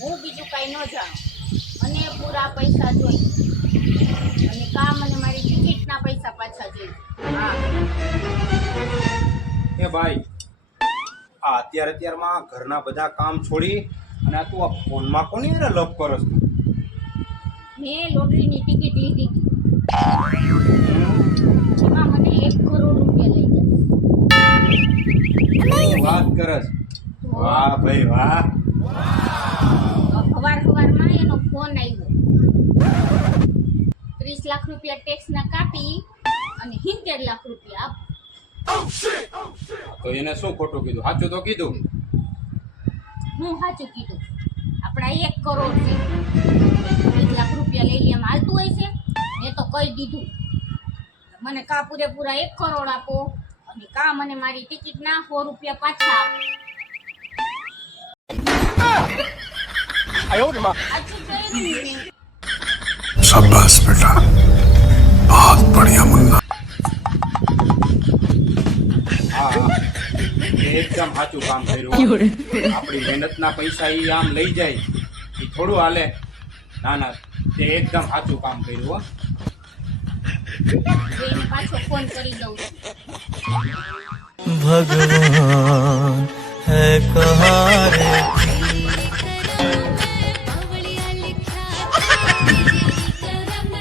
હું બીજું કાંઈ ન જાણું. અને પૂરા પૈસા જોઈ. અને કામ અને મારી ટિકિટના પૈસા પાછા જોઈ. હા. એ ભાઈ આ અત્યારે અત્યારમાં ઘરના બધા કામ છોડી અને આ તું આ ફોનમાં કોની અરે લપ કરો તું મેં લોટરીની ટિકિટ લીધી. એમાં મને એક કરોડ રૂપિયા લઈ ગયા. વાત કરસ વાહ ભાઈ વાહ. ફોન આવ્યો. ત્રીસ લાખ રૂપિયા ટેક્સના કાપી અને સિત્તેર લાખ રૂપિયા આપ. તો એને શું ખોટું કીધું? સાચું તો કીધું. હું સાચું કીધું. આપણા એક કરોડ છે. ત્રીસ લાખ રૂપિયા લઈ લે એમ હાલતું હોય છે. મેં તો કહી દીધું. મને કા પૂરેપૂરા એક કરોડ આપો અને કા મને મારી ટિકિટના સો રૂપિયા પાછા આપો. ને મેં. शाबाश बेटा बहुत बढ़िया मुन्ना હા હા. એ એકદમ સાચું કામ કર્યું હો. આપણી મહેનતના પૈસા એ આમ લઈ જાય એ થોડું હાલે ના ના તે એકદમ સાચું કામ કર્યું હો એને પાછો ફોન કરી દઉં છું भगवान है कहा